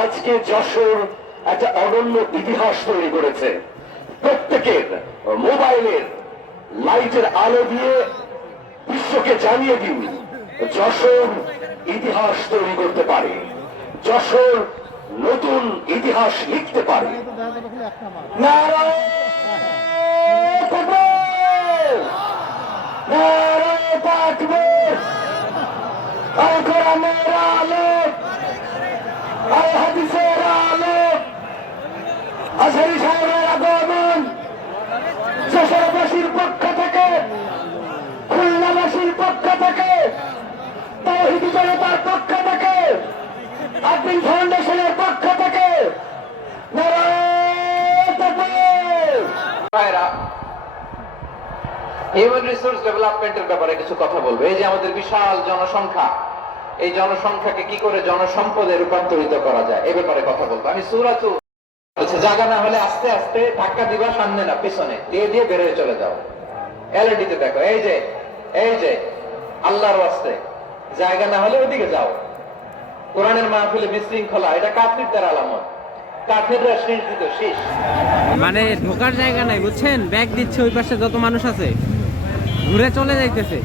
আজকে যশোর একটা অনন্য ইতিহাস তৈরি করেছে। প্রত্যেকের মোবাইলের লাইটের আলো দিয়ে বিশ্বকে জানিয়ে দিন যশোর ইতিহাস তৈরি করতে পারে, যশোর নতুন ইতিহাস লিখতে পারে। নারায়ণ তাকবীর, নারায়ণ তাকবীর, আল কোরআনের আলো, আল হাদিসের আলো, আজহারী সাহেবের আগমন যশোরবাসীর পক্ষ থেকে, খুলনাবাসীর পক্ষ থেকে, তাওহীদি জনতার পক্ষ থেকে, আব্দুল ফাউন্ডেশনের পক্ষ থেকে নারায়ণ তাকবীর। হিউম্যান রিসোর্স ডেভেলপমেন্টের ব্যাপারে কিছু কথা বলবো। এই যে আমাদের বিশাল জনসংখ্যা, এই জনসংখ্যাকে কি করে জনসম্পদে রূপান্তরিত করা যায় এ ব্যাপারে কথা বলবো। আমি সূরাতু জায়গা না হলে আস্তে আস্তে ধাক্কা দিবা, সামনে না পিছনে দিয়ে দিয়ে বেরিয়ে চলে যাও। এলইডিতে দেখো, এই যে আল্লাহর ওয়াস্তে জায়গা না হলে ওইদিকে যাও। কোরআনের মাহফিলে বিশৃঙ্খলা, এটা কাফিরদের আলামত। কাফিররা শীষ দিত, শীষ মানে ঢোকার জায়গা নাই, বুঝছেন? ব্যাগ দিচ্ছে, ওই পাশে যত মানুষ আছে ঘুরে চলে যাইতেছে।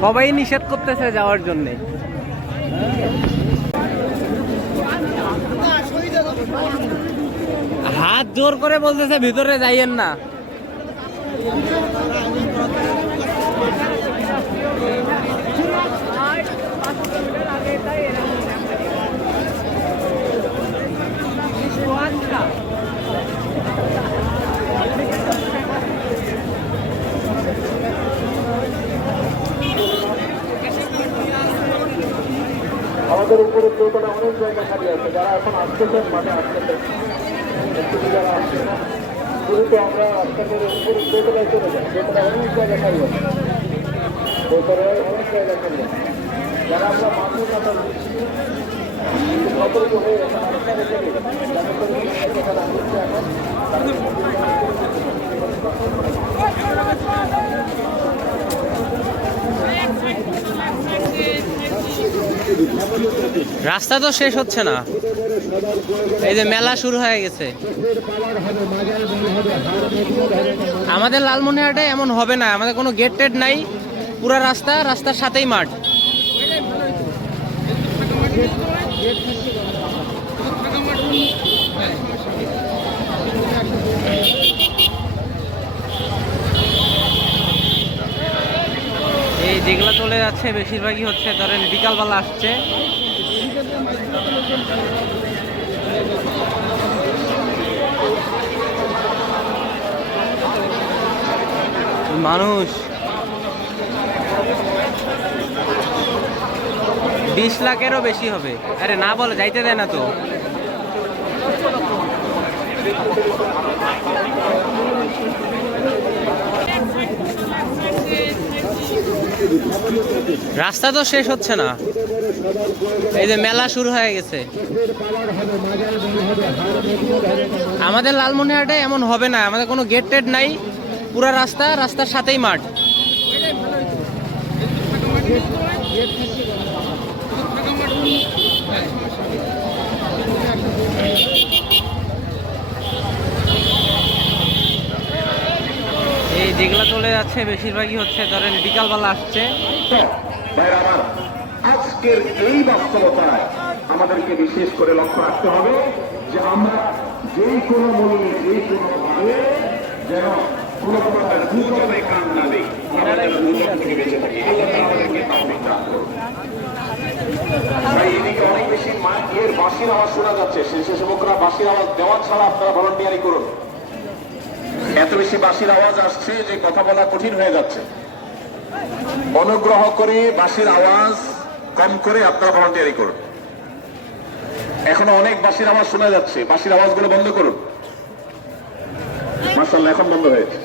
সবাই নিষেধ করতেছে যাওয়ার জন্য। হাত জোর করে বলতেছে ভিতরে যাইয়েন না। আমাদের উপরে দোতলা অনেক জায়গা খালি আছে, যারা এখন আসতেছেন মাঠে আসতেছেন, যারা আসছে না দ্রুত আমরা আপনাদের উপরে দোতলায় চলে যাই। দোতলায় অনেক জায়গা খালি আছে, দোতলায় অনেক জায়গা খালি আছে। যারা আমরা মাঠে কাটা সতর্ক হয়ে এখন আলোচনা করি, যারা হচ্ছে এখন রাস্তা তো শেষ হচ্ছে না, এই যে মেলা শুরু হয়ে গেছে। আমাদের লালমনিরহাটে এমন হবে না, আমাদের কোনো গেট টেট নাই, পুরা রাস্তার সাথেই মাঠ। এই যেগুলো চলে যাচ্ছে বেশিরভাগই হচ্ছে ধরেন বিকালবেলা আসছে। মানুষ 20 লাখেরও বেশি হবে। আরে না বলে যাইতে দেয় না তো। রাস্তা তো শেষ হচ্ছে না, এই যে মেলা শুরু হয়ে গেছে। আমাদের লালমনিরহাটে এমন হবে না, আমাদের কোনো গেট টেট নাই, পুরা রাস্তার সাথেই মাঠ। এই যেগুলো চলে যাচ্ছে বেশিরভাগই হচ্ছে ধরেন বিকালবেলা আসছে। আজকের এই বাস্তবতায় আমাদেরকে বিশেষ করে লক্ষ্য রাখতে হবে যে আমরা যে কোনো মূল্যে যে কোনো ভাবে যেন কোনো প্রকার দুর্ঘটনায় কান না দিই, আমরা যেন দুর্ঘটনা থেকে বেঁচে থাকি। আমাদেরকে তাই এদিকে অনেক বেশি মায়ের বাঁশির আওয়াজ শোনা যাচ্ছে। স্বেচ্ছাসেবকরা বাঁশির আওয়াজ দেওয়া ছাড়া আপনারা ভলান্টিয়ারি করুন। এত বেশি বাঁশির আওয়াজ আসছে যে কথা বলা কঠিন হয়ে যাচ্ছে। অনুগ্রহ করে বাঁশির আওয়াজ কম করে আপনারা ভলান্টিয়ারি করুন। এখনো অনেক বাঁশির আওয়াজ শোনা যাচ্ছে, বাঁশির আওয়াজগুলো বন্ধ করুন। মাশাআল্লাহ, এখন বন্ধ হয়েছে।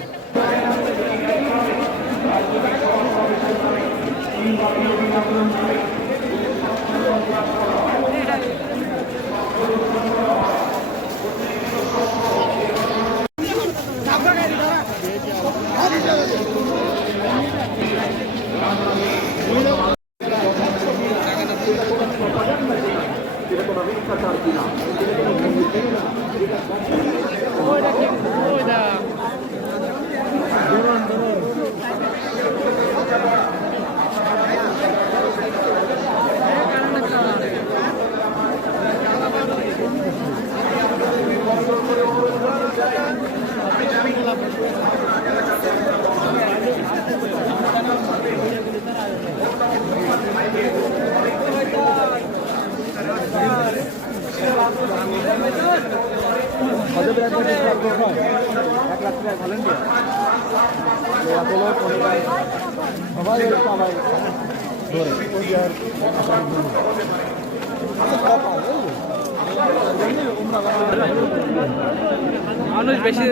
মানুষ বেশি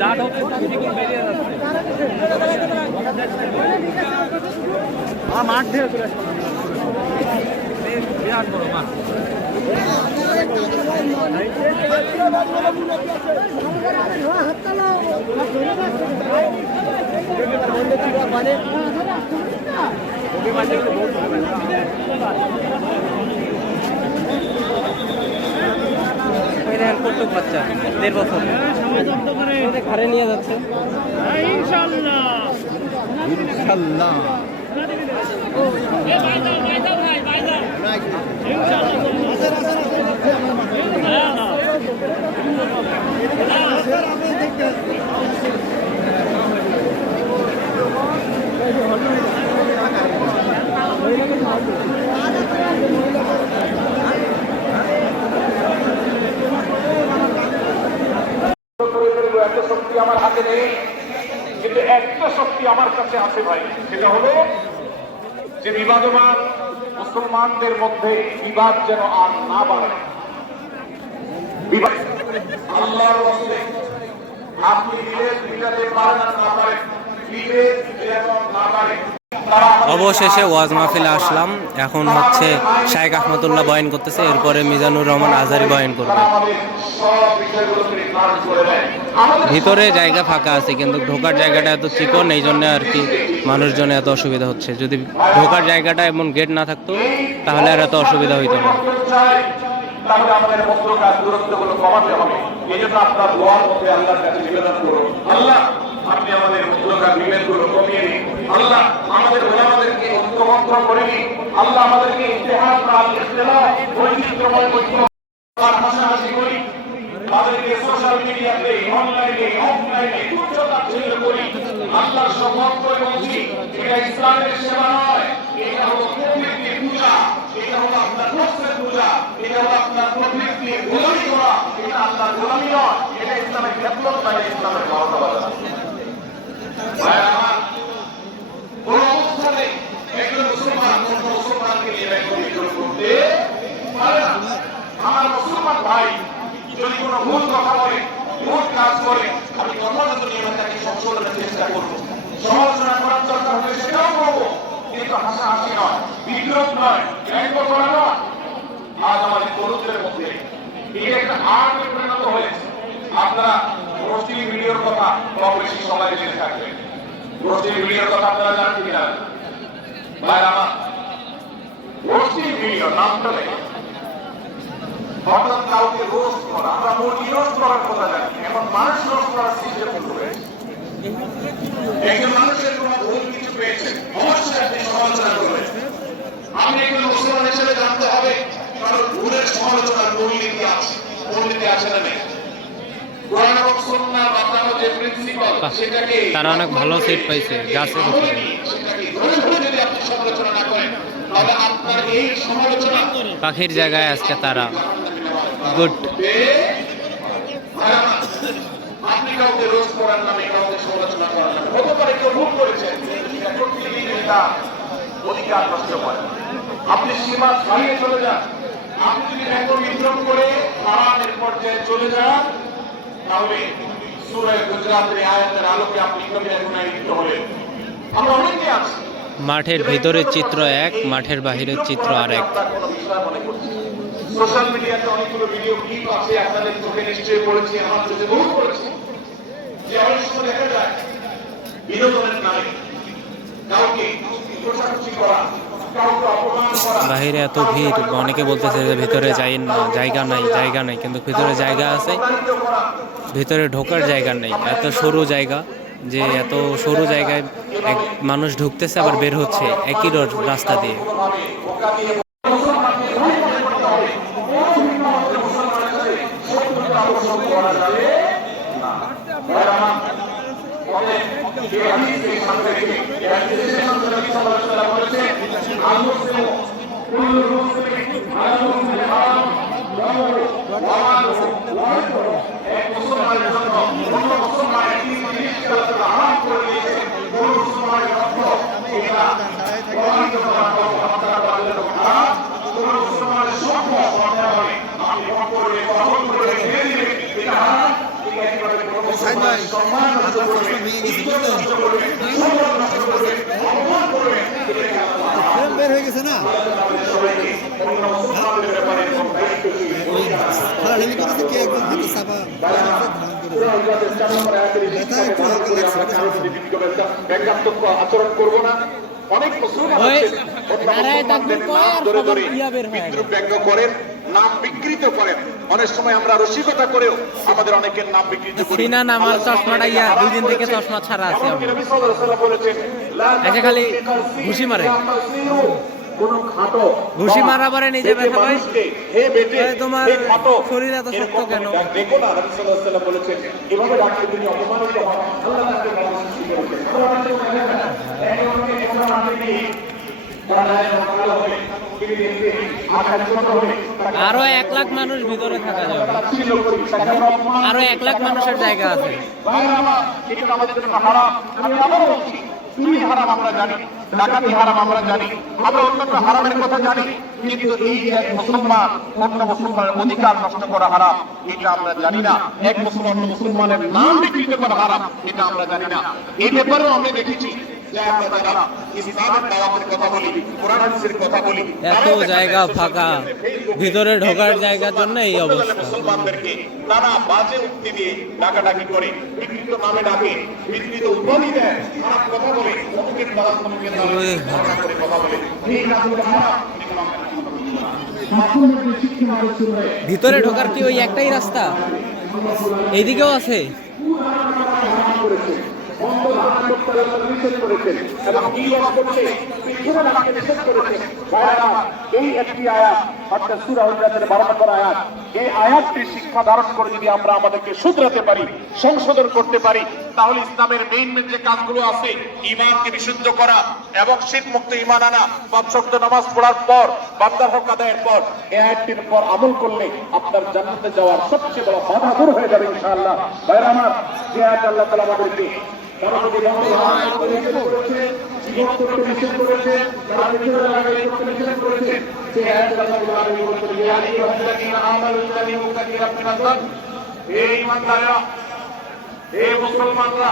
জাট হবে বেরিয়ে যাচ্ছে মাঠ দিয়ে চলে আসবে বিরাট বড় মাঠ কটুক বাচ্চা 1.5 বছর ঘরে নিয়ে যাচ্ছে ইনশাআল্লাহ ইনশাআল্লাহ এত শক্তি আমার হাতে নেই, কিন্তু একটা শক্তি আমার কাছে আছে ভাই, সেটা হলো যে বিবাদমান মুসলমানদের মধ্যে বিবাদ যেন আর না বাড়ে। আল্লাহর রাসূল আপনি বিলেদ মিটাতে পারেন না পারেন, বিলেদ যেন না বাড়ে। অবশেষে ওয়াজ মাহফিলে আসলাম। এখন হচ্ছে শাইখ আহমদুল্লাহ বয়ান করতেছে, এরপরে মিজানুর রহমান আজহারি বয়ান করবে। ভিতরে জায়গা ফাঁকা আছে, কিন্তু ঢোকার জায়গাটা এত চিকন, এই জন্য আর কি মানুষজনে এত অসুবিধা হচ্ছে। যদি ঢোকার জায়গাটা এমন গেট না থাকতো তাহলে আর এত অসুবিধা হইতো না। তাহলে আমাদের মধ্যকার দূরত্বগুলো কমাতে হবে। এই জন্য আপনার দোয়ার মধ্যে আল্লাহর কাছে নিবেদন করুন, আল্লাহ আপনি আমাদের মধ্যকার বিভেদগুলো কমিয়ে দিন, আল্লাহ আমাদের ওলামাদেরকে ঐক্যবদ্ধ করে দিন, আল্লাহ আমাদেরকে ইতিহাস আর ইখতিলাফ বৈচিত্র্যময় ঐক্য আর হাসাহাসি করি, তাদেরকে সোশ্যাল মিডিয়াতে অনলাইনে অফলাইনে তুচ্ছ-তাচ্ছিল্য করি। আল্লাহর শপথ করে বলছি, এটা ইসলামের সেবা নয়, এটা হলো প্রকৃতির পূজা, এটা হলো আপনার নফসের পূজা, এটা হলো আপনার প্রকৃতির গোলামি করা, এটা আল্লাহর গোলামি নয়, এটা ইসলামের খেদমত নয়, ইসলামের মর্যাদা। কোন অবস্থাতে একজন মুসলমান অন্য মুসলমানকে নিয়ে একজন বিদ্রোহ করতে পারে না। আমার মুসলমান ভাই যদি কোনো ভুল কথা বলে, ভুল কাজ করে, আমি যথাযথ নিয়মে তাকে সংশোধনের চেষ্টা করবো, সমালোচনা করার দরকার হলে সেটাও করবো, কিন্তু হাসাহাসি নয়, বিদ্রোহ নয়, ব্যঙ্গ করা নয়। আজ আমাদের তরুণদের মধ্যে এটা একটা আর্টে পরিণত হয়েছে। আপনারা মুসলিম ভিডিওর কথা কম বেশি সবাই জেনে থাকবেন। মুসলিম ভিডিওর কথা আপনারা জানেন কিনা? ভাই আমার মুসলিম ভিডিও নামটা নেই, হঠাৎ কাউকে রোস্ট করা, আমরা মুরগি রোস্ট করার কথা জানি, এখন মানুষ রোস্ট করার সিস্টেম শুরু হয়েছে। একজন মানুষের কোনো ভুল কিছু পেয়েছেন, অবশ্যই আপনি সমালোচনা করবেন। আপনি একজন মুসলমান হিসেবে জানতে হবে কারণ ভুলের সমালোচনার মূলনীতি আছে, মূলনীতি আছে না নেই। কোরআন এবং সুন্নাহ বাতানো যে প্রিন্সিপাল, সেটাকে তারা অনেক ভালো সিট পাইছে গাছের উপরে। সেটাকে ধরে ধরে যদি আপনি সমালোচনা না করেন, তাহলে আপনার এই সমালোচনা পাখির জায়গায় আজকে তারা গুড। আপনি কাউকে রোজ করার নামে হতে পারে কেউ ভুল করেছেন, এটা করতে গিয়ে এটা অধিকার নষ্ট করে। আপনি সীমা ছাড়িয়ে চলে যান, আপনি যদি এত বিদ্রোহ করে হারামের পর্যায়ে চলে যান, তাহলে সূরা গুজরাতের আয়াতের আলোকে আপনি কবিরা গুনাহে লিপ্ত হলেন। আমরা অনেকে আছি মাঠের ভিতরের চিত্র এক, মাঠের বাহিরের চিত্র আর এক। সোশ্যাল মিডিয়াতে অনেকগুলো ভিডিও ক্লিপ আছে, আপনাদের চোখে নিশ্চয়ই পড়েছে, আমার চোখে বহু পড়েছে, যে অনেক সময় দেখা যায় বিনোদনের নামে কাউকে কোষাকুষি করা, কাউকে অপমান করা। বাহিরে এত ভিড়, অনেকে বলতেছে যে ভিতরে যাইন না, জায়গা নাই জায়গা নাই, কিন্তু ভিতরে জায়গা আছে, ভিতরে ঢোকার জায়গা নেই। এত সরু জায়গা, যে এত সরু জায়গায় এক মানুষ ঢুকতেছে আবার বের হচ্ছে একই রাস্তা দিয়ে। বের হয়ে গেছে না, ওই হারাহারি করেছে কে একজন হাতে চাপা আচরণ করবো না। অনেক মুসলমান ব্যঙ্গ করেন, নাম বিকৃত করেন। অনেক সময় আমরা রসিকতা করেও আমাদের অনেকের নাম বিকৃত করি। আমার চশমাটা দুই দিন থেকে চশমা ছাড়া আছে, এসে খালি ঘুষি মারে, ঘুষি মারা পরে নিজে ব্যথা পাই। তোমার শরীর এত শক্ত কেন? এভাবে ডাকলে যদি অপমানিত হয়, আল্লাহ তাকে মানুষ সৃষ্টি করেছেন। আরো 1 লাখ মানুষ ভিতরে থাকা যাবে, আরো 1 লাখ মানুষের জায়গা আছে। চুরি হারাম আমরা জানি, ডাকাতি হারাম আমরা জানি, আমরা অন্যান্য হারামের কথা জানি, কিন্তু এই এক মুসলমান অন্য মুসলমানের অধিকার নষ্ট করা হারাম এটা আমরা জানি না। এক মুসলমান অন্য মুসলমানের নাম বিকৃত করা হারাম এটা আমরা জানি না। এই ব্যাপারেও আমরা দেখেছি যে আমরা যারা ইসলামের দাওয়াতের কথা বলি, কোরআন হাদিসের কথা বলি, এত জায়গা ফাঁকা, ভিতরে ঢোকার জায়গার জন্য এই অবস্থা। মুসলমানদেরকে নানা বাজে উক্তি দিয়ে ডাকাডাকি করে, বিকৃত নামে ডাকে, বিকৃত উপাধি দেয়, খারাপ কথা বলে, অমুকের দ্বারা অমুকের দ্বারা করে কথা বলে, এই কাজগুলো হারাম। ভিতরে ঢোকার কি ওই একটাই রাস্তা? এইদিকেও আছে। এই আয়াতটি শিক্ষা ধারণ করে যদি আমরা আমাদেরকে শুধরাতে পারি, সংশোধন করতে পারি, তাহলে ইসলামের মেইন যে কাজগুলো আছে, ঈমানকে বিশুদ্ধ করা এবং শিরক মুক্ত ঈমান আনা, 5 ওয়াক্ত নামাজ পড়ার পর, বান্দার হক আদায়ের পর, এই আয়াতটির উপর আমল করলে আপনার জান্নাতে যাওয়ার সবচেয়ে বড় বাধা দূর হয়ে যাবে ইনশাআল্লাহ। ভাইরা আমার, যে আয়াত আল্লাহ তাআলা আমাদেরকে মুসলমানরা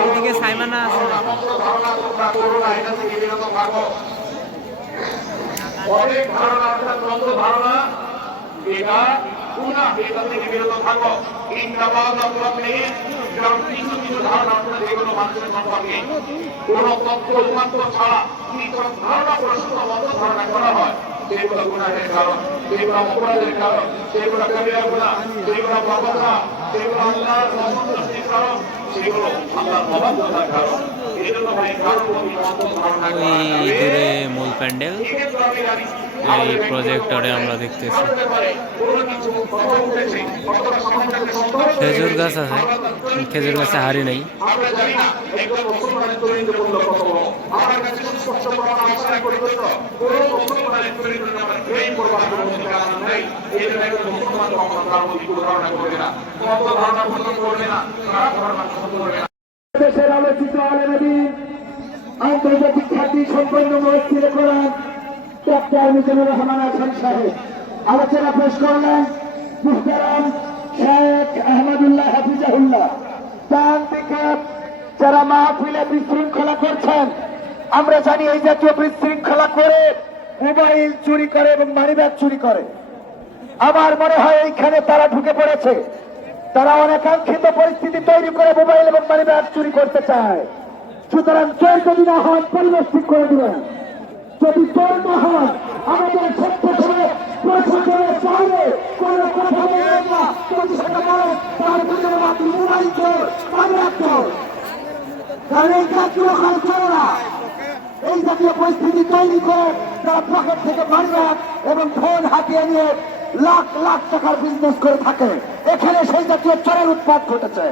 এইদিকে সাইমানা আছে না? অনেক ধারণা, অর্থাৎ দ্বন্দ্ব ধারণা, এটা গুনাহ, এটা থেকে বিরত থাকো। কিছু কিছু ধারণা যেগুলো মানুষের সম্পর্কে কোন তথ্য উপাত্ত ছাড়া কিছু ধারণা প্রশ্নবদ্ধ ধারণা করা হয়, সেগুলো গুনাহের কারণ, সেগুলো অপরাধের কারণ, সেগুলো কবিরা গুনাহ, সেগুলো পাপাচার, সেগুলো আল্লাহর অসন্তুষ্টির কারণ, সেগুলো আল্লাহর অবাধ্যতার কারণ। এই জন্য ভাই কারণ ধারণা ওই দূরে মূল প্যান্ডেল, এই প্রজেক্টরে আমরা দেখতেছি। খেজুর গাছ আছে, খেজুর গাছে হারি নেই। বাংলাদেশের আলোচিত আলেমদ্বীন আন্তর্জাতিক খ্যাতি সম্পন্ন মুফতি কোরআন ডক্টর মিজানুর রহমান হাসান সাহেব আলোচনা পেশ করলেন। মুহতারাম শেখ আহমদুল্লাহ হাফিজাহুল্লাহ। ডান দিকে যারা মাহফিলে বিশৃঙ্খলা করছেন, আমরা জানি এই জাতীয় বিশৃঙ্খলা করে মোবাইল চুরি করে এবং মানিব্যাগ চুরি করে। আমার মনে হয় এইখানে তারা ঢুকে পড়েছে। তারা অনাকাঙ্ক্ষিত পরিস্থিতি তৈরি করে মোবাইল এবং মানিব্যাগ চুরি করতে চায়। সুতরাং চোর যদি না হন, পরিবেশ ঠিক করে দিবেন। যদি চোর না হন, আমাদের স্বেচ্ছাসেবক প্রশাসনের চাইলে কোনো কথা বলবেন না। যদি সেটা বলেন তাহলে বুঝবেন আপনি মোবাইল চোর, মানিব্যাগ চোর। কারণ এই জাতীয় চোরেরা এই জাতীয় পরিস্থিতি তৈরি করে তারা পকেট থেকে মানিব্যাগ এবং ফোন হাতিয়ে নিয়ে লাখ লাখ টাকার বিজনেস করে থাকে। এখানে সেই জাতীয় চোরের উৎপাত ঘটেছে।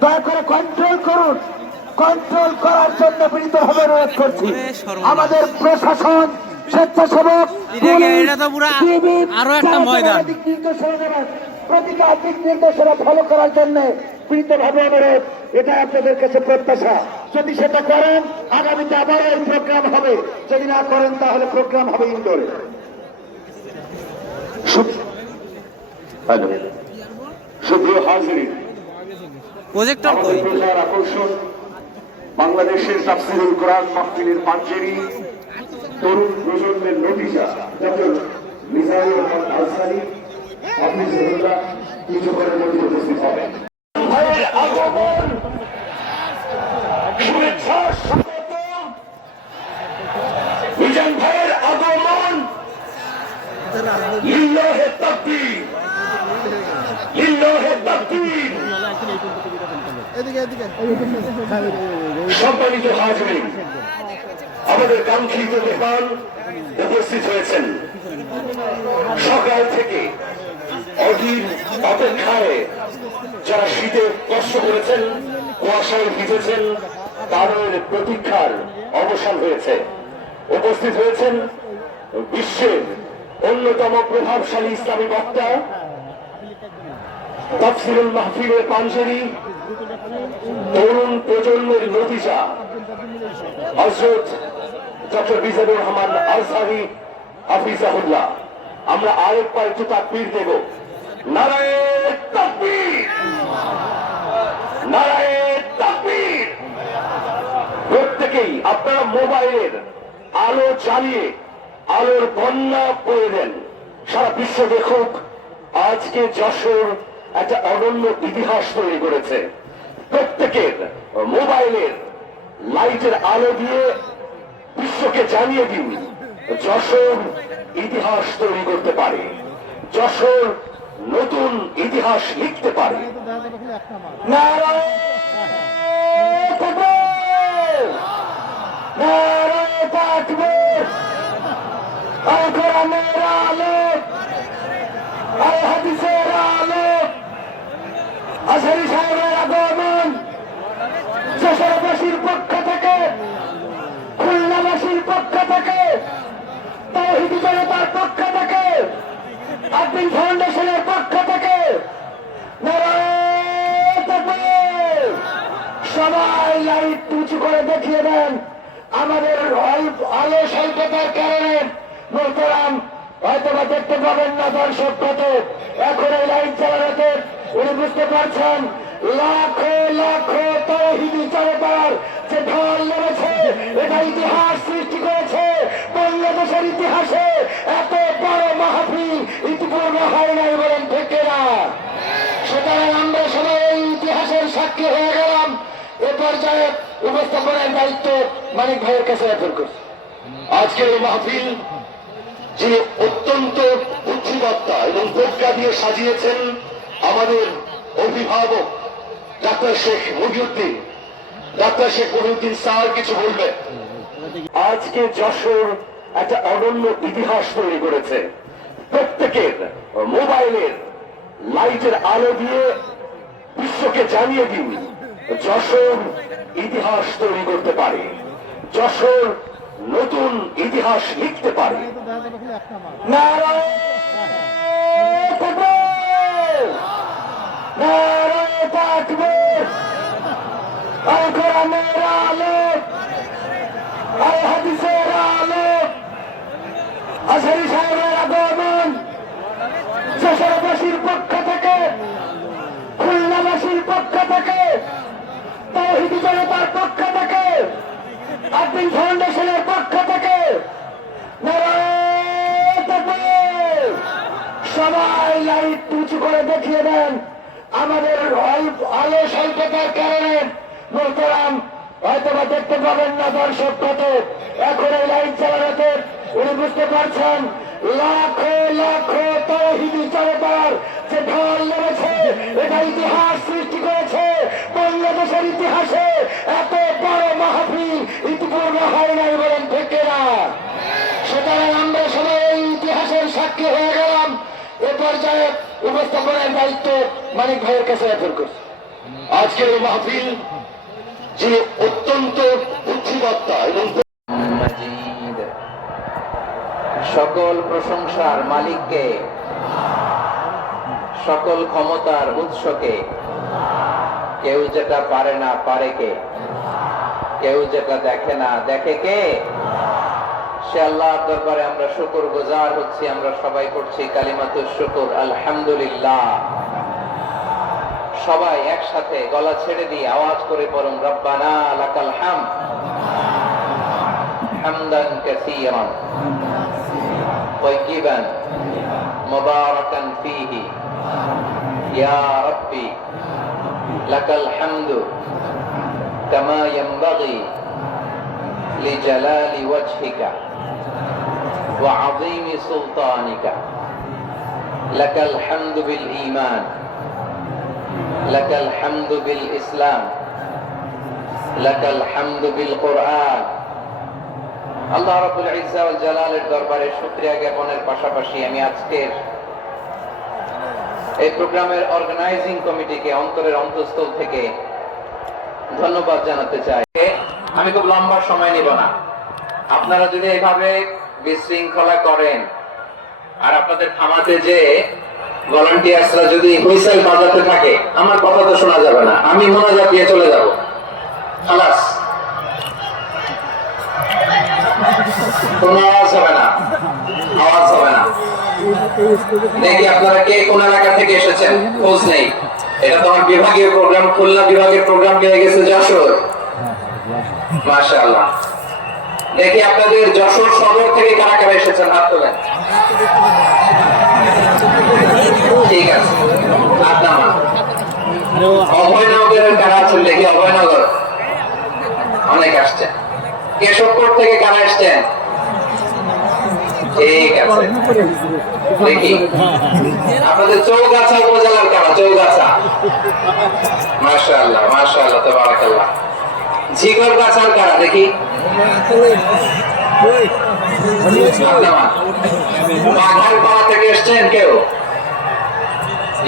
দয়া করে কন্ট্রোল করুন। কন্ট্রোল করার জন্য বিনীতভাবে অনুরোধ করছি। আমাদের প্রশাসন, স্বেচ্ছাসেবক, এটা তো পুরা আরো একটা ময়দান। প্রতিটা দিক নির্দেশনা ফলো করার জন্য বিনীতভাবে অনুরোধ। এটা আপনাদের কাছে প্রত্যাশা। যদি সেটা করেন, আগামীতে আবার এই প্রোগ্রাম হবে। যদি না করেন তাহলে প্রোগ্রাম হবে ইনডোরে। সুপ্রিয় হাজির, প্রজেক্টর কই? প্রচার আকর্ষণ বাংলাদেশের তাফসীরুল কোরআন মাহফিলের পাঞ্জেরি তরুণ প্রজন্মের নতিজা ডক্টর মিজানুর রহমান আনসারী হাফিজাহুল্লাহ কিছুক্ষণের মধ্যে উপস্থিত হবেন। ভাইয়ের আগমন, শুভেচ্ছা স্বাগত। মিজান ভাইয়ের আগমন, লিল্লাহে তাকবীর, লিল্লাহে তাকবীর। সম্মানিত হাজিরিন, আমাদের কাঙ্ক্ষিত মেহমান উপস্থিত হয়েছেন। সকাল থেকে অধীর অপেক্ষায় যারা শীতে কষ্ট করেছেন, কুয়াশায় ভিজেছেন, তাদের প্রতীক্ষার অবসান হয়েছে। উপস্থিত হয়েছেন বিশ্বের অন্যতম প্রভাবশালী ইসলামী বক্তা, তাফসীরুল মাহফিলের পাঞ্জেরি, তরুণ প্রজন্মের নতিজা হযরত ডক্টর মিজানুর রহমান আনসারী হাফিজাহুল্লাহ। আমরা আরেকবার একটু তাকবীর দেব। নারায়ে তাকবীর, নারায়ে তাকবীর। প্রত্যেকেই আপনারা মোবাইলের আলো জ্বালিয়ে আলোর বন্যা বয়ে দেন। সারা বিশ্ব দেখুক আজকে যশোর একটা অনন্য ইতিহাস তৈরি করেছে। প্রত্যেকের মোবাইলের লাইটের আলো দিয়ে বিশ্বকে জানিয়ে দিন যশোর ইতিহাস তৈরি করতে পারে, যশোর নতুন ইতিহাস লিখতে পারে। নারায়ে তাকবীর, নারায়ে তাকবীর। আল কোরআনের আলো, আল হাদিসের আলো, আজহারী সাহেবের আগমন। যশোরবাসীর পক্ষ থেকে, খুলনাবাসীর পক্ষ থেকে, তাওহীদি জনতার পক্ষ থেকে, আব্দুল ফাউন্ডেশনের পক্ষ থেকে নারায়ে তাকবীর। সবাই লাইট উঁচু করে দেখিয়ে দেন। আমাদের আলো স্বল্পতার কারণে মোহতারাম হয়তোবা দেখতে পাবেন না দর্শক কত। এখন এই লাইট চালানোতে উনি বুঝতে পারছেন লাখো লাখো তাওহীদি জনতার যে ঢল নেমেছে, এটা ইতিহাস সৃষ্টি করেছে। বাংলাদেশের ইতিহাসে এত বড় মাহফিল ইতিপূর্বে হয় নাই, বলেন ঠিক না? সুতরাং আমরা সবাই এই ইতিহাসের সাক্ষী হয়ে গেলাম। এ পর্যায়ে উপস্থাপনের দায়িত্ব মানিক ভাইয়ের কাছে অর্পণ করছি। আজকের এই মাহফিল যিনি অত্যন্ত বুদ্ধিমত্তা এবং প্রজ্ঞা দিয়ে সাজিয়েছেন আমাদের অভিভাবক doctor Sheikh Mohiuddin. Doctor Sheikh Mohiuddin sir কিছু বলবে। আজকে যশোর একটা অনন্য ইতিহাস তৈরি করেছে। প্রত্যেকের মোবাইলের লাইটের আলো দিয়ে বিশ্বকে জানিয়ে দিন যশোর ইতিহাস তৈরি করতে পারে, যশোর নতুন ইতিহাস লিখতে পারে। নারায়ে তাকবীর, নারায়ে তাকবীর। কোরআনের আলো আর হাদিসের আলো আশারি সাহেবের আগমন যশোরবাসীর পক্ষ থেকে, খুলনাবাসীর পক্ষ থেকে, তাওহীদি জনতার পক্ষ থেকে, আব্দুল ফাউন্ডেশনের পক্ষ থেকে নারায়ে তাকবীর। সবাই লাইট উঁচু করে দেখিয়ে দেন। আমাদের আলো স্বল্পতার কারণে মোহতারাম হয়তোবা দেখতে পাবেন না দর্শক কত। এখন এই লাইট চালানোতে উনি বুঝতে পারছেন লাখো লাখো তাওহীদি জনতার যে ঢল নেমেছে, এটা ইতিহাস সৃষ্টি করেছে। বাংলাদেশের ইতিহাসে এত বড় মাহফিল ইতিপূর্বে হয় নাই, বলেন ঠিক না? সুতরাং আমরা সবাই এই ইতিহাসের সাক্ষী হয়ে গেলাম। এ পর্যায়ে উপস্থাপনের দায়িত্ব মানিক ভাইয়ের কাছে রেফার করছি। আজকের এই মাহফিল যে অত্যন্ত বুদ্ধিমত্তা এবং মাজিদ। সকল প্রশংসার মালিককে, সকল ক্ষমতার উৎসকে। কেউ যেটা পারে না পারে কে, কেউ যেটা দেখে না দেখে কে? সে আল্লাহর দরবারে আমরা শুকর গুজার হচ্ছি। আমরা সবাই করছি কালিমাতুশ শুকর, আলহামদুলিল্লাহ। সবাই একসাথে গলা ছেড়ে দিয়ে আওয়াজ করে পড়ুন, রব্বানা লাকাল হামদ হামদান কাসীরান তাইয়িবান মুবারাকান ফীহি ইয়া রাব্বি লাকাল হামদু কামা ইয়ানবাগি লিজালালি ওয়াজহিকা ওয়া আযীমি সুলতানিকা লাকাল হামদু বিল ঈমান লাকাল হামদু বিল ইসলাম লাকাল হামদু বিল কুরআন। আল্লাহ রাব্বুল ইজ্জা ওয়াল জালালের দরবারে শুকরিয়া জ্ঞাপনের পাশাপাশি আমি আজকের এই প্রোগ্রামের অর্গানাইজিং কমিটিকে অন্তরের অন্তঃস্থল থেকে ধন্যবাদ জানাতে চাই। আমি খুব লম্বা সময় নিব না। আপনারা যদি এভাবে বিশৃঙ্খলা করেন আর আপনাদের থামাতে যে ভলান্টিয়ার্সরা যদি হুইসেল বাজাতে থাকে, আমার কথা তো শোনা যাবে না। আমি মোনাজাত দিয়ে চলে যাব। খালাস, কোনো আওয়াজ হবে না, আওয়াজ হবে না। দেখি আপনারা কে কোন এলাকা থেকে এসেছেন, খোঁজ নেই। এটা তো আমার বিভাগীয় প্রোগ্রাম, খুলনা বিভাগের প্রোগ্রাম পেয়ে গেছে যশোর। মাশাআল্লাহ। দেখি আপনাদের যশোর সদর থেকে কারা কারা এসেছেন, হাত তোলেন। ঠিক আছে, হাত নামান। অভয়নগরের কারা আছেন দেখি? অভয়নগর অনেক আসছেন। কেশবপুর থেকে কারা আসছেন? ঠিক আছে, দেখি আপনাদের চৌগাছা উপজেলার কারা? চৌগাছা, মাশাআল্লাহ মাশাআল্লাহ তাবারাকাল্লাহ। ঝিগরগাছার কারা দেখি? বাঘারপাড়া থেকে এসছেন কেউ?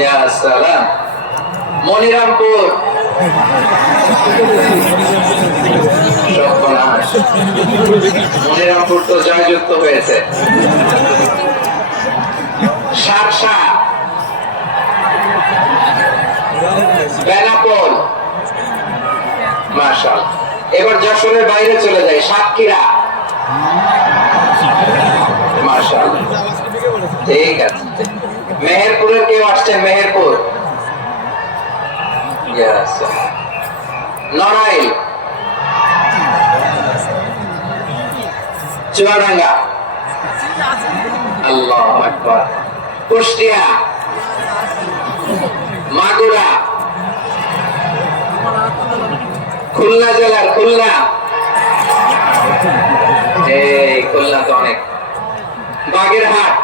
ইয়া সালাম। মনিরামপুর, মনিরামপুর তো জয়যুক্ত হয়েছে। সাতসা, বেনাপোল, মাশাআল্লাহ। এবার যশোরের বাইরে চলে যাই, সাতক্ষীরা, মাশাআল্লাহ। ঠিক আছে। মেহেরপুরের কেউ আসছেন? মেহেরপুর, নড়াইল, চুয়াডাঙ্গা, আল্লাহু আকবার, কুষ্টিয়া, মাগুরা, খুলনা জেলার খুলনা, এই খুলনা তো অনেক, বাগেরহাট,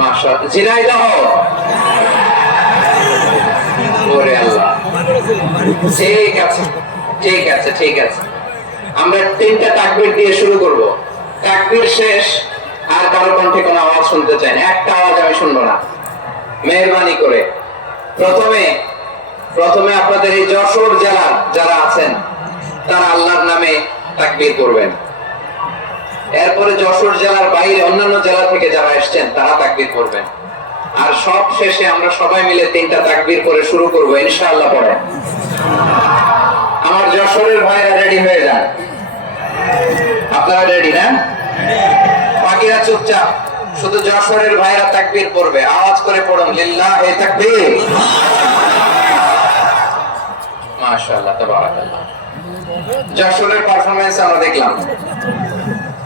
মাশাআল্লাহ, ঝিনাইদহ, ওরে আল্লাহ। ঠিক আছে ঠিক আছে ঠিক আছে, আমরা 3টা তাকবীর দিয়ে শুরু করব। তাকবীর শেষ আর কারো কণ্ঠে কোনো আওয়াজ শুনতে চাই না, একটা আওয়াজ আমি শুনবো না, মেহেরবানি করে। প্রথমে আপনাদের এই যশোর জেলার যারা আছেন তারা আল্লাহর নামে তাকবীর করবেন। এরপরে যশোর জেলার বাইরে অন্যান্য জেলা থেকে যারা এসেছেন তারা তাকবীর করবেন। আর সব শেষে আমরা সবাই মিলে 3টা তাকবীর করে শুরু করব ইনশাআল্লাহ। পড়ে চুপচাপ, শুধু যশোরের ভাইরা তাকবীর পড়বে, আওয়াজ করে পড়ুন লিল্লাহি তাকবীর। মাশাআল্লাহ, তাবারাকাল্লাহ। যশোরের পারফরম্যান্স আমরা দেখলাম।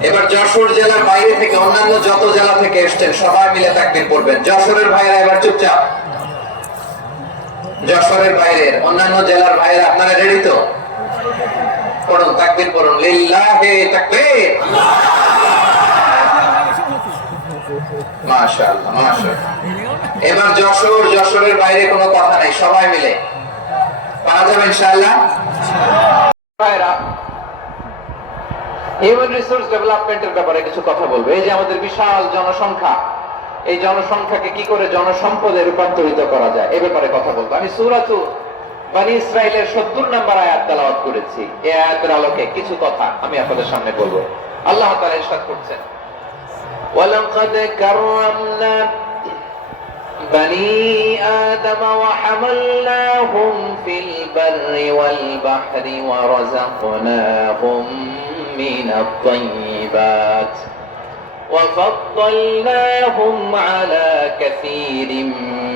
এবার যশোর জেলার বাইরে থেকে অন্যান্য যত জেলা থেকে এসেছেন সবাই মিলে তাকবীর পড়বেন। যশোরের ভাইরা এবার চুপচাপ, যশোরের বাইরের অন্যান্য জেলার ভাইরা আপনারা রেডি তো? পড়ুন, তাকবীর পড়ুন লিল্লাহি তাকবীর। মাশাআল্লাহ, মাশাআল্লাহ। এবার যশোরের বাইরে কোনো কথা নাই, সবাই মিলে পারা যাবে ইনশাআল্লাহ। ভাইরা, হিউম্যান রিসোর্স ডেভেলপমেন্টের ব্যাপারে কিছু কথা বলবো। এই যে আমাদের বিশাল জনসংখ্যা, এই জনসংখ্যাকে কি করে জনসম্পদে রূপান্তরিত করা যায় এ ব্যাপারে কথা বলবো। আমি সূরাতুল বনী ইসরাইলের 70 নম্বর আয়াত তেলাওয়াত করেছি। এই আয়াতের আলোকে কিছু কথা আমি আপনাদের সামনে বলবো। আল্লাহ তাআলা ইরশাদ করছেন, ওয়ালাকাদ কাররামনা বনী আদম ওয়া হামালনাহুম ফিল বাররি ওয়াল বাহরি ওয়া রাযাকনাহুম মিনাত তাইয়্যিবাত وفضلناهم على كثير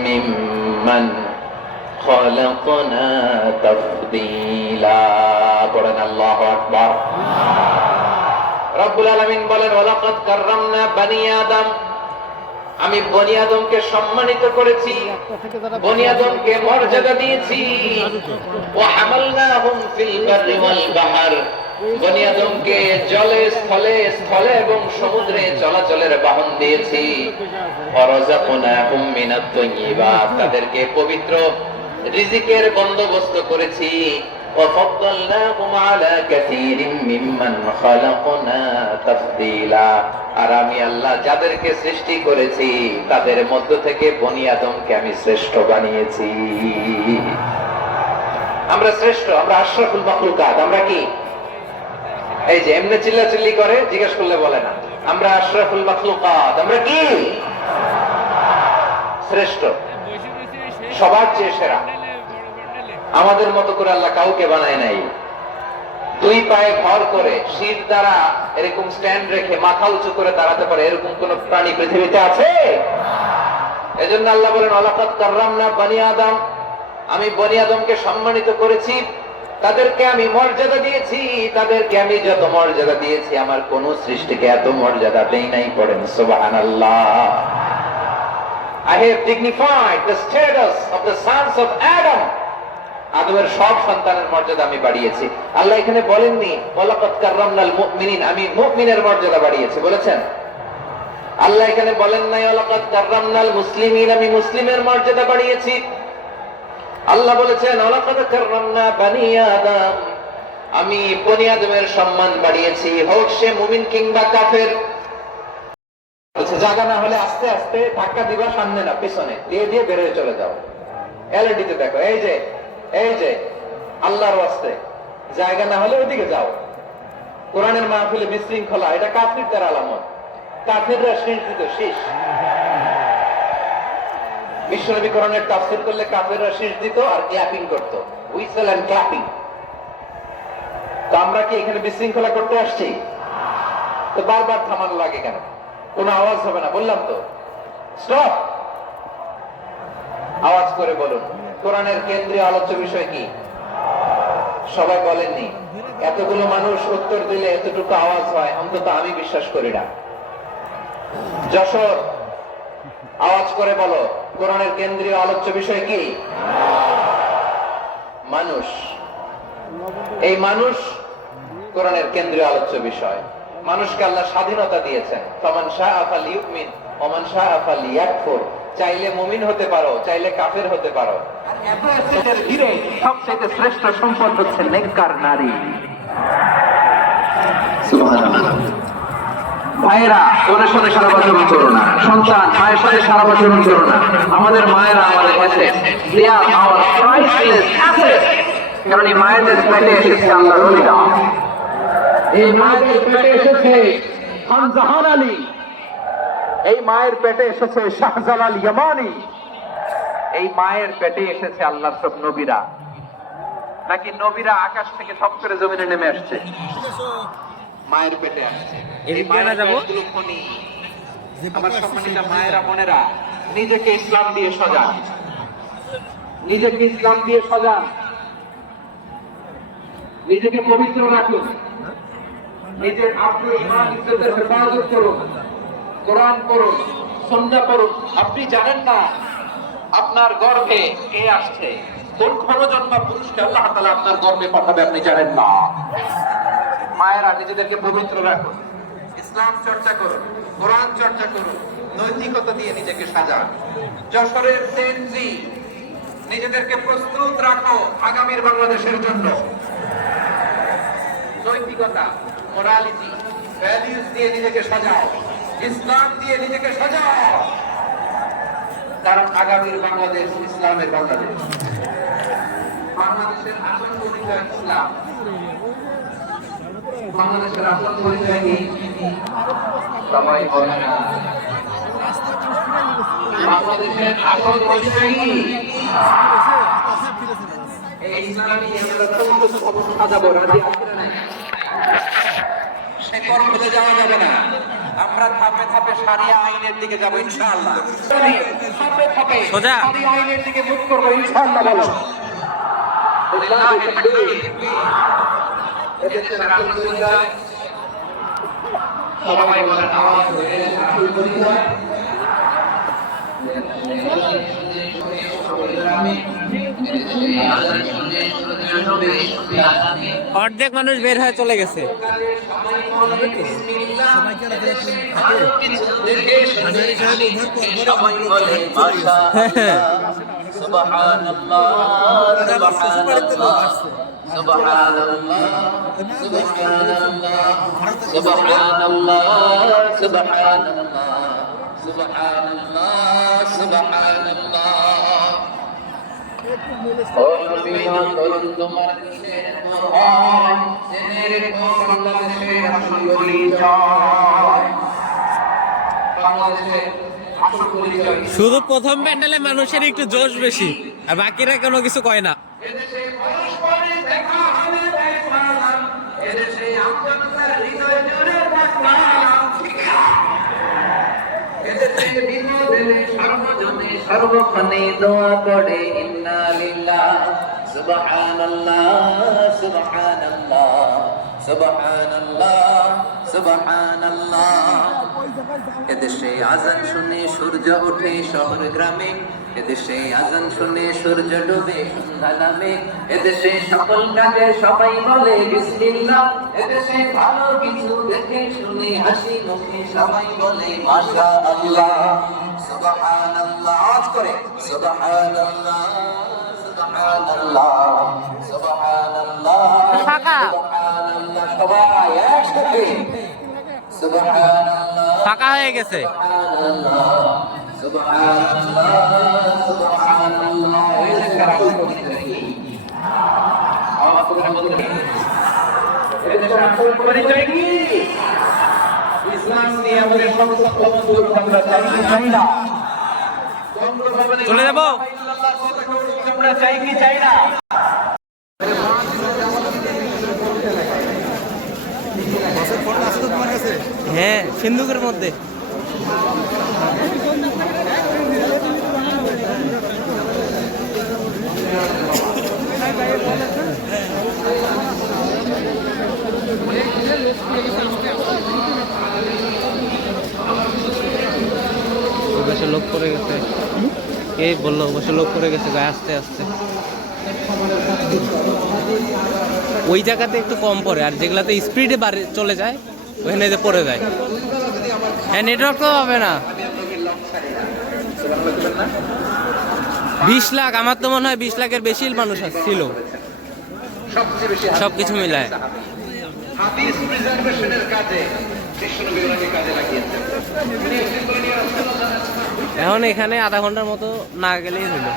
ممن خلقنا تفضيلا قرن الله أكبر রব্বুল আলামিন বলেন, ওয়ালাকাদ কাররামনা বনী আদম, আমি বনী আদমকে সম্মানিত করেছি, বনী আদমকে মর্যাদা দিয়েছি। ওয়া হামালনাহুম ফিল বাররি ওয়াল বাহর, বনী আদমকে জলে স্থলে এবং সমুদ্রে চলাচলের বাহন দিয়েছি। ওয়া রাযাকনাহুম মিনাত তাইয়্যিবাত, তাদেরকে পবিত্র রিজিকের বন্দোবস্ত করেছি। ওয়া ফাদ্দালনাহুম আলা কাসীরিম মিম্মান খালাকনা তাফদীলা, আর আমি আল্লাহ যাদেরকে সৃষ্টি করেছি তাদের মধ্য থেকে বনী আদমকে আমি শ্রেষ্ঠ বানিয়েছি। আমরা শ্রেষ্ঠ, আমরা আশরাফুল মাখলুকাত। আমরা কি এই যে এমনি চিল্লাচিল্লি করে জিজ্ঞেস করলে বলে না, আমরা আশরাফুল মাখলুকাত। আমরা কি শ্রেষ্ঠ, সবার চেয়ে সেরা। আমাদের মতো করে আল্লাহ কাউকে বানায় নাই। দুই পায়ে ভর করে শির দ্বারা এরকম স্ট্যান্ড রেখে মাথা উঁচু করে দাঁড়াতে পারে এরকম কোন প্রাণী পৃথিবীতে আছে? এজন্য আল্লাহ বলেন, ওয়ালাকাদ কাররামনা বনী আদম, আমি বনী আদমকে সম্মানিত করেছি, তাদেরকে আমি মর্যাদা দিয়েছি। তাদেরকে আমি যত মর্যাদা দিয়েছি আমার কোন সৃষ্টিকে এত মর্যাদা দেই নাই। পড়েন সুবহানাল্লাহ। I have dignified the status of the sons of Adam. আদমের সব সন্তানের মর্যাদা আমি বাড়িয়েছি। আল্লাহ এখানে বলেননি ওয়ালাকাদ কাররামনাল মুমিনিন, আমি মুমিনের মর্যাদা বাড়িয়েছি, বলেছেন? আল্লাহ এখানে বলেন নাই ওয়ালাকাদ কাররামনাল মুসলিমিন, আমি মুসলিমের মর্যাদা বাড়িয়েছি। আল্লাহ বলেছেন ওয়ালাকাদ কাররামনা বনী আদম, আমি বনী আদমের সম্মান বাড়িয়েছি, হোক সে মুমিন কিংবা কাফের। জায়গা না হলে আস্তে আস্তে ধাক্কা দিবা, সামনে না পিছনে দিয়ে বের হয়ে চলে যাও। এলইডিতে দেখো, এই যে আল্লাহর ওয়াস্তে জায়গা না হলে ওইদিকে যাও। কোরআনের মাহফিলে বিশৃঙ্খলা, এটা কাফিরদের আলামত। কাফিররা শীষ দিত, শীষ। বিশ্বনবী কোরআনের তাফসীর করলে কাফিররা শীষ দিত আর ক্ল্যাপিং করত, হুইসেল এন্ড ক্ল্যাপিং। তো আমরা কি এখানে বিশৃঙ্খলা করতে আসছি? তো বারবার থামানো লাগে কেন? কোনো আওয়াজ হবে না, বললাম তো স্টপ। আওয়াজ করে বলুন, কোরআনের কেন্দ্রীয় আলোচ্য বিষয় কি? সবাই বলেননি। এতগুলো মানুষ উত্তর দিলে এতটুকু আওয়াজ হয়, অন্তত আমি বিশ্বাস করি না। যশোর, আওয়াজ করে বলো, কোরআনের কেন্দ্রীয় আলোচ্য বিষয় কি? মানুষ। এই মানুষ কোরআনের কেন্দ্রীয় আলোচ্য বিষয়। মানুষকে আল্লাহ স্বাধীনতা দিয়েছেন। ফামান শাআ ফালিউমিন ওয়া মান শাআ ফালিয়াকফুর, চাইলে মুমিন হতে পারো, চাইলে কাফের হতে পারো। আর এত এসের ভিড়ে সবচেয়ে শ্রেষ্ঠ সম্পদ হচ্ছে নেককার নারী। সুবহানাল্লাহ। ভাইরা, ওদের সাথে খারাপ আচরণ করো না। সন্তান মায়ের সাথে খারাপ আচরণ করো না। আমাদের মায়েরা আমাদের কাছে কারণ এই মায়েদের পেটে এসেছে আল্লাহর ওলিরা। এই মায়েদের পেটে এসেছে খানজাহান আলী, এই মায়ের পেটে এসেছে শাহজালাল ইয়ামানি, এই মায়ের পেটে এসেছে আল্লাহর সব নবীরা। নাকি নবীরা আকাশ থেকে সব করে জমিনে নেমে আসছে? মায়ের পেটে আসছে। এই মায়ের পেটগুলো খনি, আমার সম্মানিত মায়েরা বোনেরা, নিজেকে ইসলাম দিয়ে সাজান, নিজেকে ইসলাম দিয়ে সাজান, নিজেকে পবিত্র রাখুন, নিজের আপনার ইমান ইজ্জতের হেফাজত করুন, কোরআন পড়ুন, সুন্নাহ পড়ুন। আপনি জানেন না আপনার গর্ভে কে আসছে, কোন ক্ষণজন্মা পুরুষকে আল্লাহ তাআলা আপনার গর্ভে পাঠাবে, আপনি জানেন না। মায়েরা নিজেদেরকে পবিত্র রাখুন, ইসলাম চর্চা করুন, কোরআন চর্চা করুন, নৈতিকতা দিয়ে নিজেকে সাজান। যশোরের সেনজি, নিজেদেরকে প্রস্তুত রাখো আগামীর বাংলাদেশের জন্য। নৈতিকতা, মোরালিটি, ভ্যালিউজ দিয়ে নিজেকে সাজাও, ইসলাম দিয়ে নিজেকে সাজাও, কারণ আগামীর বাংলাদেশ ইসলামের বাংলাদেশ। বাংলাদেশের আসল পরিচয় ইসলাম। বাংলাদেশের আসল পরিচয় কি? সবাই বলে না। বাংলাদেশের আসল পরিচয় কি? এই ইসলামী আমরা সমস্ত খবর সাজাবো, রাজি আছেন না? সে কর্মতে যাওয়া যাবে না, আমরা ধাপে ধাপে শারিয়া আইনের দিকে যাবো ইনশাআল্লাহ। ধাপে ধাপে সোজা শারিয়া আইনের দিকে মুখ করবো ইনশাআল্লাহ। বলো এদেশের আসল পরিচয়, সবাই বলেন আওয়াজ করে, আসল পরিচয় অর্ধেক মানুষ বের হয়ে চলে গেছে। শুধু প্রথম প্যান্ডেলে মানুষের একটু জোশ বেশি, আর বাকিরা কোনো কিছু কয় না। সর্বক্ষণে দোয়া পড়ে ইন্না লিল্লাহ সুবহানাল্লাহ সুবহানাল্লাহ সুবহানাল্লাহ সুবহানাল্লাহ। এদেশে আজান শুনে সূর্য ওঠে শহর গ্রামে, এদেশে আজান শুনে সূর্য ডুবে সন্ধ্যা নামে, এদেশে সকল কাজে সবাই বলে বিসমিল্লাহ, এদেশে ভালো কিছু দেখে শুনে হাসি মুখে সবাই বলে মাশাআল্লাহ সুবহানাল্লাহ। আওয়াজ করে সুবহানাল্লাহ সুবহানাল্লাহ সুবহানাল্লাহ সুবহানাল্লাহ। সবাই একসাথে সুবহানাল্লাহ। ফাঁকা হয়ে গেছে। চলে যাবো। আমরা চাই কি চাই না? হ্যাঁ, সিন্ধুকের মধ্যে। ওপাশে লোক পড়ে গেছে, কে বললো ওপাশে লোক পড়ে গেছে গায়ে আস্তে আস্তে। ওই জায়গাতে একটু কম পড়ে, আর যেগুলাতে স্পিডে বাড়ি চলে যায় ওখানে যে পড়ে যায়। হ্যাঁ, নেটওয়ার্ক তো হবে না। 20 লাখ, আমার তো মনে হয় 20 লাখের বেশি মানুষ ছিল সবকিছু মিলায়। হাদিস প্রিজার্ভেশনের কাজে বিশ্বনবী ওনাকে কাজে লাগিয়েছেন। এখন এখানে আধা ঘন্টার মতো না গেলেই হলো।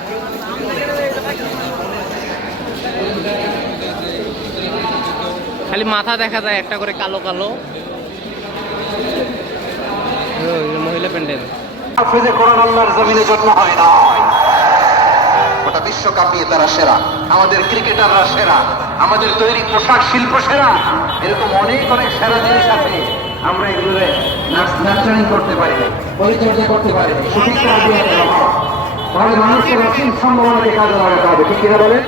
খালি মাথা দেখা যায় একটা করে কালো কালো। মহিলা প্যান্ডেল। কোরআন আল্লাহর জমিনে জন্ম হয় না, গোটা বিশ্ব কাঁপিয়ে তারা সেরা, আমাদের ক্রিকেটাররা সেরা, আমাদের তৈরি পোশাক শিল্প সেরা, এরকম অনেক অনেক সেরা জিনিস আছে আমরা এগুলো নার্চারিং করতে পারি না, পরিচর্যা করতে পারি না, সঠিক তারবিয়াতের অভাব। তাহলে মানুষকে অসীম সম্ভাবনাকে কাজে লাগাতে হবে, ঠিক কিনা বলেন?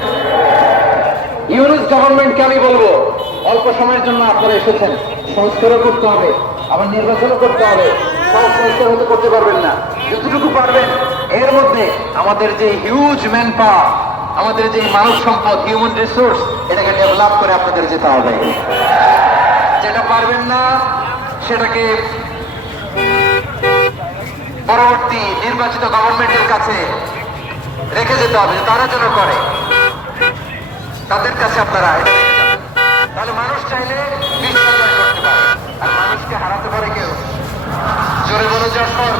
ইউনিট গভর্নমেন্টকে আমি বলবো, অল্প সময়ের জন্য আপনারা এসেছেন, সংস্কারও করতে হবে, আবার নির্বাচনও করতে হবে। সব সংস্কার হতে করতে পারবেন না, যতটুকু পারবেন এর মধ্যে আমাদের যে হিউজ ম্যান পাওয়ার, আমাদের যে মানব সম্পদ, হিউম্যান রিসোর্স, এটাকে ডেভেলপ করে আপনাদের যেতে হবে। যেটা পারবেন না সেটাকে পরবর্তী নির্বাচিত গভর্নমেন্টের কাছে রেখে যেতে হবে, তারা যেন করে, তাদের কাছে আপনারা এটা রেখে যাবেন। তাহলে মানুষ চাইলে বিশ্ব জয় করতে পারে, আর মানুষকে হারাতে পারে কেউ? জোরে বলে যশোর।